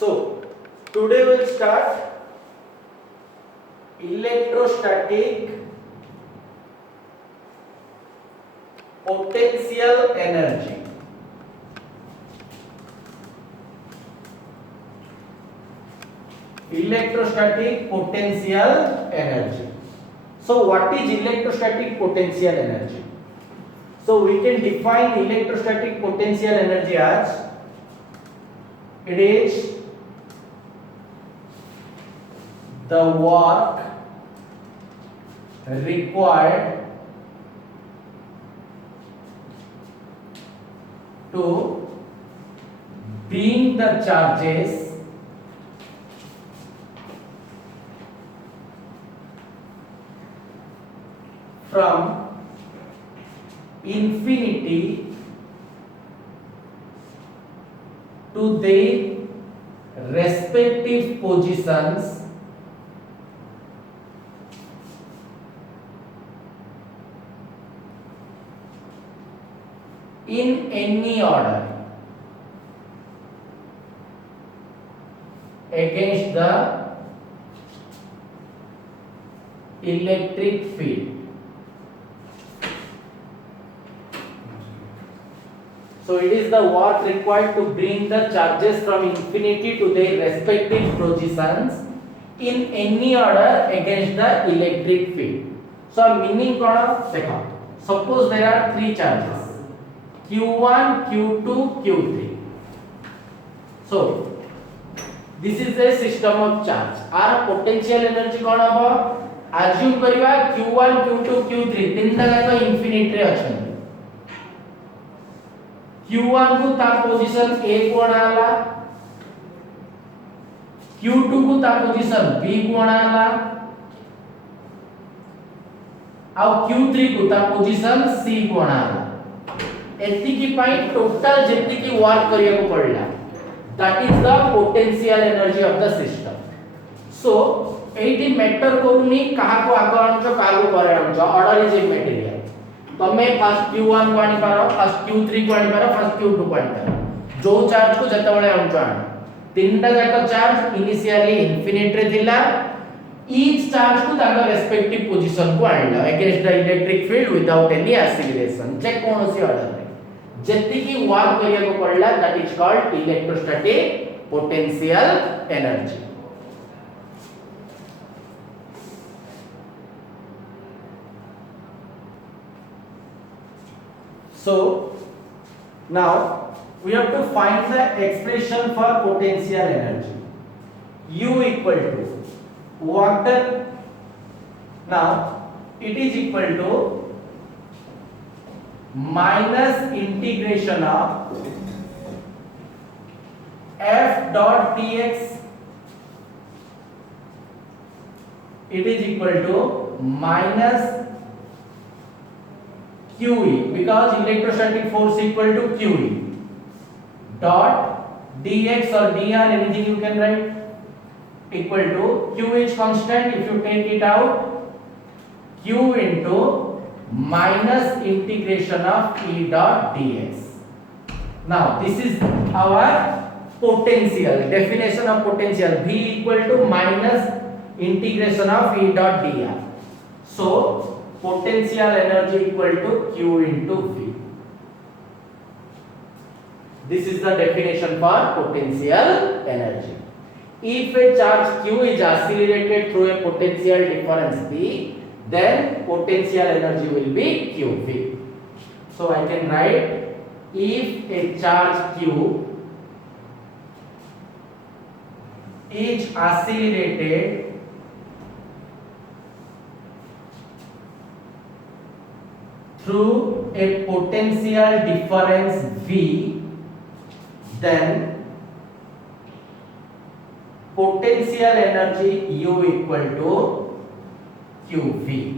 So today we'll start electrostatic potential energy. Electrostatic potential energy. So what is electrostatic potential energy? So we can define electrostatic potential energy as it is the work required to bring the charges from infinity to their respective positions in any order against the electric field. So it is the work required to bring the charges from infinity to their respective positions in any order against the electric field. So meaning kona dekha. Suppose there are three charges Q1, Q2, Q3. So this is a system of charge. Our potential energy kona habo? Assume kariba Q1, Q2, Q3 तीनटा जाक infinity रे अछन. Q1 को ता position A को अणाला, Q2 को ता position B को अणाला, और Q3 को ता पोजीशन C को अणाला. एति की पाई टोटल जेति की वर्क करिया को पड़ला. That is the potential energy of the system. So एटी मैटर करूनी कहा को आगे आणछो काहा को परे आणछो. Order is immaterial. तमे फर्स्ट Q1 को आनी पारो, फर्स्ट Q3 को आनी पारो, फर्स्ट Q2 को आनी पारो. जो चार्ज को जते बेले आणछो आण. तीनटा जाक चार्ज इनिशियली इन्फिनिट रे थिला. ईच चार्ज को ताका रेस्पेक्टिव पोजीशन को आणला against the electric field without any acceleration. जे कोनोसी ऑर्डर रे जेति की वर्क करिया को पड़ला that is called electrostatic potential energy. So now we have to find the expression for potential energy. U equal to water. Now it is equal to minus integration of F dot dx. It is equal to minus QE because electrostatic force equal to QE dot dx or dr anything you can write equal to Q is constant. If you take it out, Q into minus integration of E dot dx. Now this is our potential. Definition of potential: V equal to minus integration of E dot dr. So potential energy equal to Q into V. This is the definition for potential energy. If a charge Q is accelerated through a potential difference V, then potential energy will be QV. So I can write if a charge Q is accelerated through a potential difference V, then potential energy U equal to QV.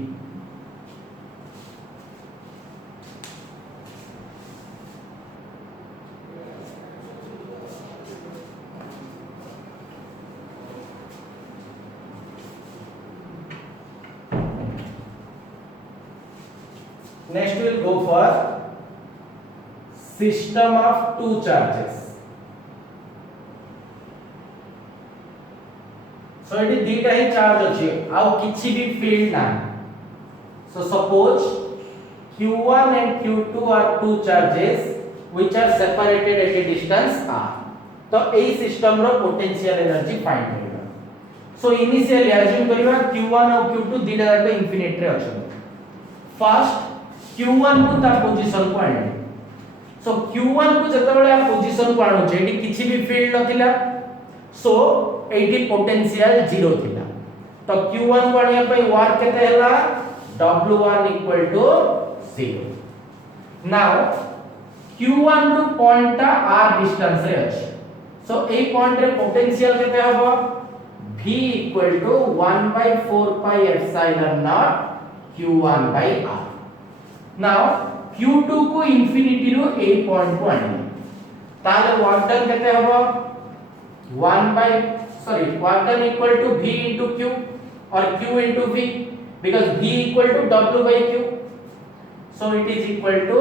Next we will go for system of two charges. So एटी दीटा ही charge अछि आ किछि भी field ना so suppose q1 and q2 are two charges which are separated at a distance r तो एई system रो potential energy find करबा सो इनिशियली अज्यूम करबा q1 और q2 दीटा जाक इंफिनिट रे अछि फर्स्ट q1 को ता पोजीशन को आने सो q1 को जतबेले आ पोजीशन को आनु छै एटी किछि भी फील्ड नथिला सो एटी पोटेंशियल 0 थिला तो q1 को आनिया पई वर्क केते हला w1 equal to 0 now q1 रो पॉइंट ता r डिस्टेंस रे अछि सो ए पॉइंट रे पोटेंशियल केते हबो v equal to 1 by 4 pi epsilon naught q1 by r now q2 को इंफिनिटी रो ए पॉइंट को आनी ताले वर्क डन केते हबो work done equal to v into q और q into v because v equal to w by q so it is equal to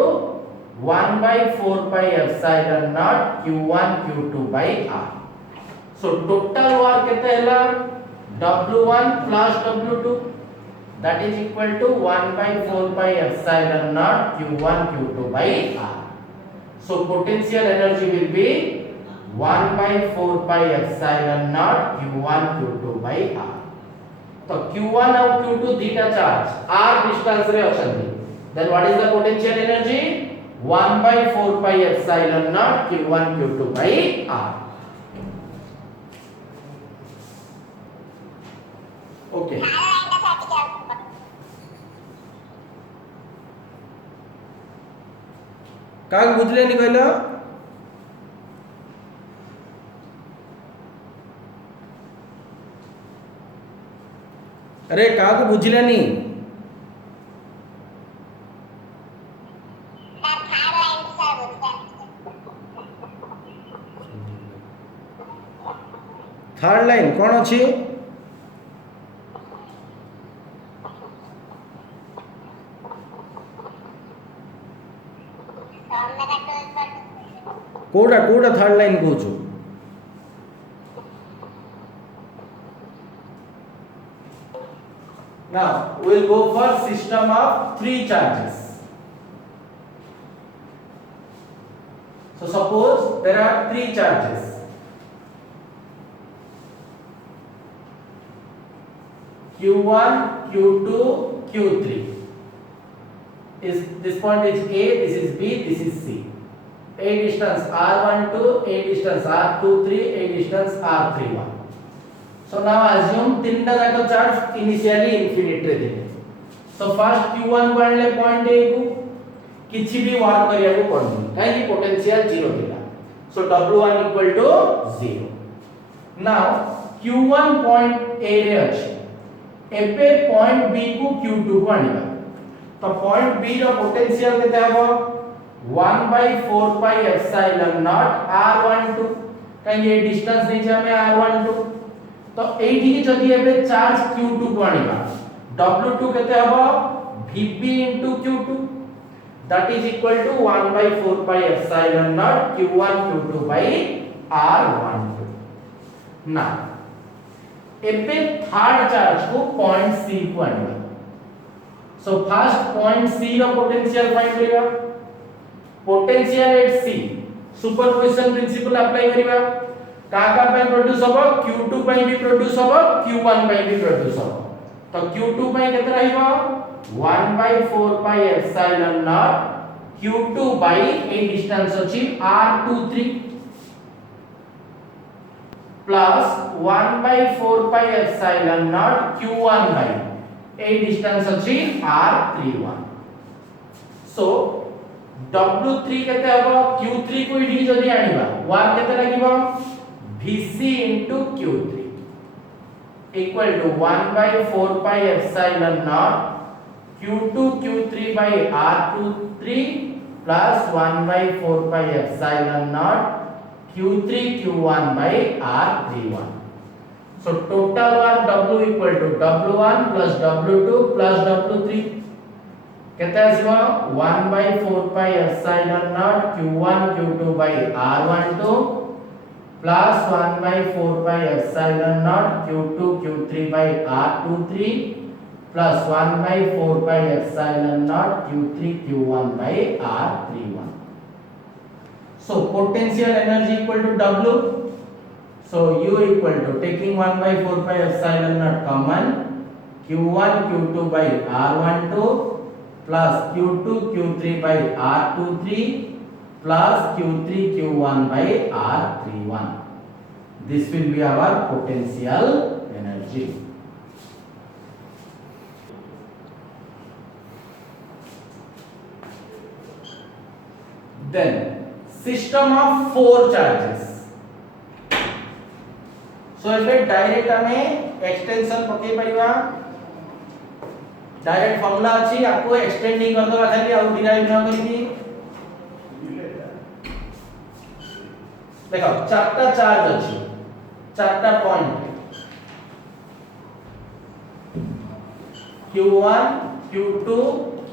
1 by 4 pi epsilon naught q1 q2 by r so total work केते हला w1 plus w2 that is equal to 1 by 4 pi epsilon naught q1 q2 by r so potential energy will be 1 by 4 pi epsilon naught q1 q2 by r तो q1 और q2 दीटा charge r distance रे अछंती then what is the potential energy 1 by 4 pi epsilon naught q1 q2 by r okay का बुझले नि कहलो अरे का को बुझले नि थर्ड लाइन कौन अछि कोडा कोडा थर्ड लाइन कहू now we will go for system of three charges so suppose there are three charges q1 q2 q3 is this point is a this is b this is c a distance r12 a distance r23 a distance r31 so now assume तीनटा जाक charge initially infinite रे थिले so first q1 को आनले point a को किछि भी work करिया को पड़नी काहे कि पोटेंशियल 0 थिला so w1 equal to 0 now q1 point a रे अछि एबे पॉइंट b को q2 को आनिबा तो पॉइंट b रो पोटेंशियल केते हबो 1 by 4 pi epsilon naught r12 काहे ये डिस्टेंस नै छै हमें r12 तो एठी की जदी एबे चार्ज q2 को आनिबा w2 केते हबो vb into q2 that is equal to 1 by 4 pi epsilon naught q1 q2 by r12 ना एबे थर्ड चार्ज को पॉइंट c को आनिबा सो फर्स्ट पॉइंट c रो पोटेंशियल फाइंड करिबा potential at c superposition principle apply करिबा का पे produce होबो q2 पे भी प्रोड्यूस होबो q1 पे भी प्रोड्यूस होबो तो q2 पे केते रहइबो 1 by 4 pi epsilon naught q2 by A distance अछि r23 plus 1 by 4 pi epsilon naught q1 by A distance अछि r31 so w3 केते हबो q3 को इडी जदी आनिबा 1 केते लागिबो Vc into Q3 equal to 1 by 4 pi epsilon naught Q2 Q3 by R23 plus 1 by 4 pi epsilon naught Q3 Q1 by R31. So total work W equal to W1 plus W2 plus W3 केते आसीबो 1 by 4 pi epsilon naught Q1 Q2 by R12 plus 1 by 4 pi epsilon naught q2 q3 by r23 plus 1 by 4 pi epsilon naught q3 q1 by r31. So potential energy equal to W. So U equal to, taking 1 by 4 pi epsilon naught common, q1 q2 by r12 plus q2 q3 by r23 plus q3 q1 by r31. This will be our potential energy. Then system of four charges. So एबे direct हमें extension पके परिवा, direct formula अछि, आपको extending कर दवा खाली आउ derive न करिकी। देखो चारटा चार्ज अछि, चारटा point q1 q2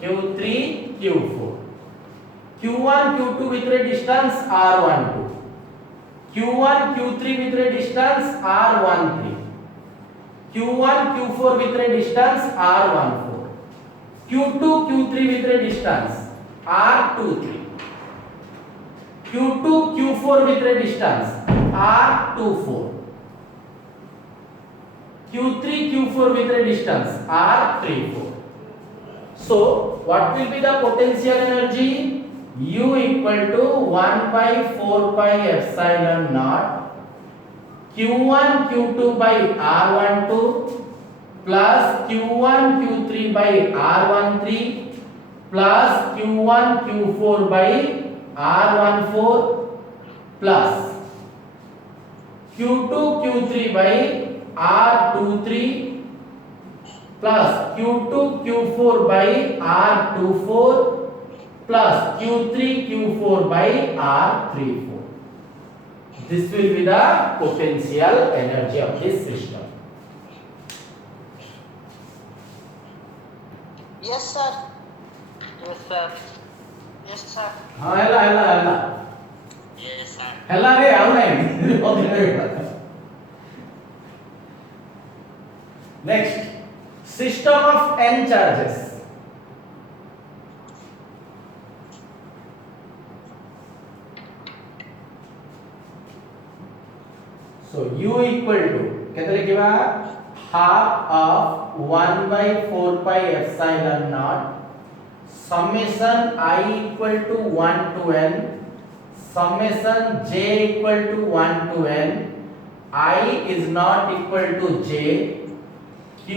q3 q4। q1 q2 भितरे डिस्टेंस r12, q1 q3 भितरे डिस्टेंस r13, q1 q4 भितरे डिस्टेंस r14, q2 q3 भितरे डिस्टेंस r23, q2 q4 भितरे डिस्टेंस r24, q3 q4 भितरे distance r34. So what will be the potential energy? U equal to 1 by 4 pi epsilon naught q1 q2 by r12 plus q1 q3 by r13 plus q1 q4 by r14 plus q2 q3 by r23 plus q2 q4 by r24 plus q3 q4 by r34. This will be the potential energy of this system. Yes sir. Yes sir. Yes sir. हाँ हेला हेला हेला Yes sir. हेला रे आउ नहीं next, system of n charges. So U equal to केते लिखिबा half of 1 by 4 pi epsilon naught summation I equal to 1 to n summation j equal to 1 to n I is not equal to j qi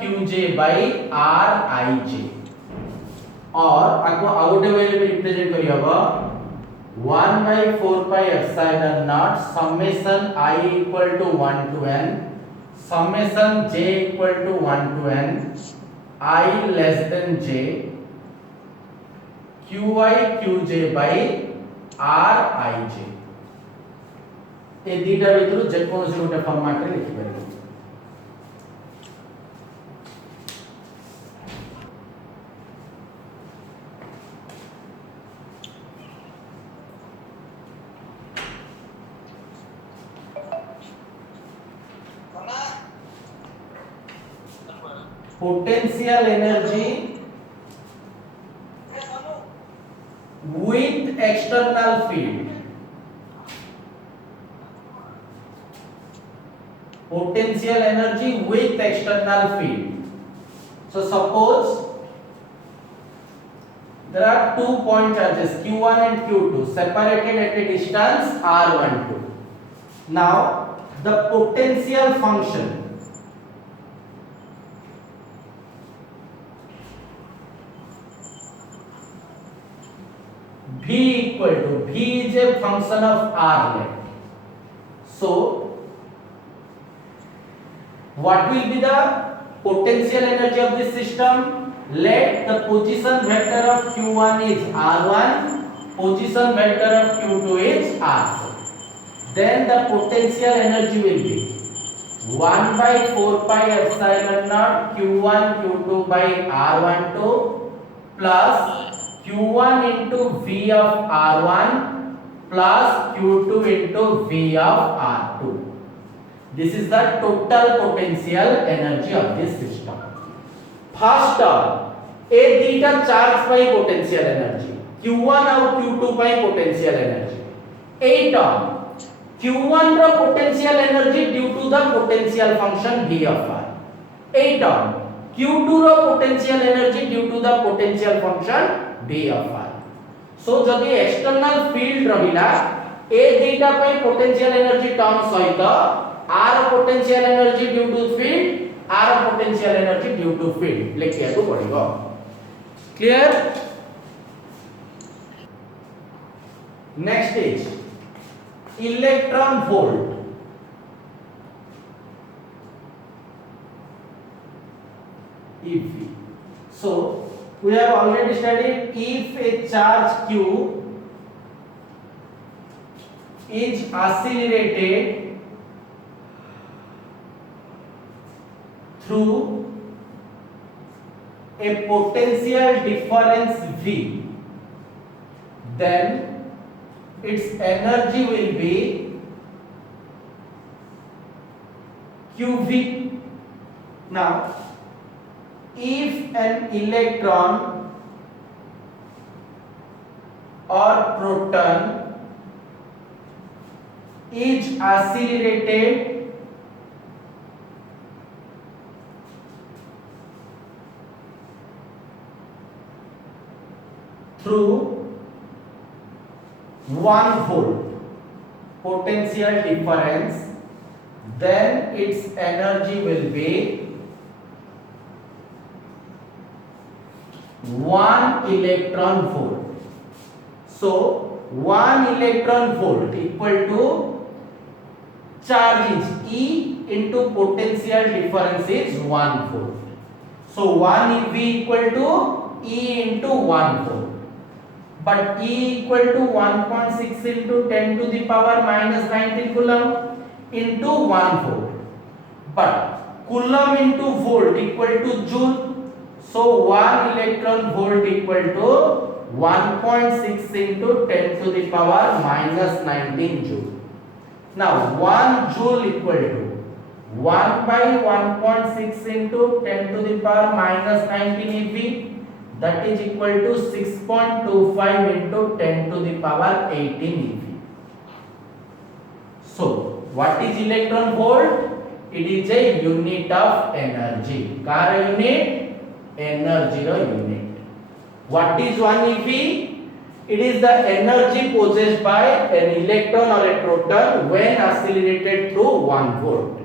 qj by rij और आपको out way में represent करी हबो 1 by 4 pi epsilon naught summation I equal to 1 to n summation j equal to 1 to n I less than j qi qj by rij ए दीटा भितरु जे कोनोसी गोटे format रे लिखि परिबो। Potential energy with external field. Potential energy with external field. So suppose there are 2 point charges q1 and q2 separated at a distance r12. Now the potential function V equal to, V is a function of r length. So what will be the potential energy of this system? Let the position vector of q1 is r1, position vector of q2 is r2. Then the potential energy will be 1 by 4 pi epsilon naught q1 q2 by r12 plus q1 into v of r1 plus Q2 into V of R2. This is the total potential energy of this system. First term, a dita charge by potential energy, Q1 और Q2 by potential energy. A term, Q1 ର potential energy due to the potential function V of R. A term, Q2 ର potential energy due to the potential function V of R. So जदि external field रहिला A dita by potential energy term सहित R potential energy due to field, R potential energy due to field लिखिया को पड़ेगा. Clear? Next is electron volt. EV. So we have already studied if a charge Q is accelerated through a potential difference V, then its energy will be QV. Now if an electron or proton is accelerated through 1 volt potential difference, then its energy will be 1 electron volt. So 1 electron volt equal to charge is E into potential difference is 1 volt. So 1 EV equal to E into 1 volt. But E equal to 1.6 into 10 to the power minus 19 coulomb into 1 volt. But coulomb into volt equal to joule. So 1 electron volt equal to 1.6 into 10 to the power minus 19 joule. Now 1 joule equal to 1 by 1.6 into 10 to the power minus 19 EV. That is equal to 6.25 into 10 to the power 18 EV. So what is electron volt? It is a unit of energy. Car unit? Energy unit. What is 1 EV? It is the energy possessed by an electron or a proton when accelerated through 1 volt.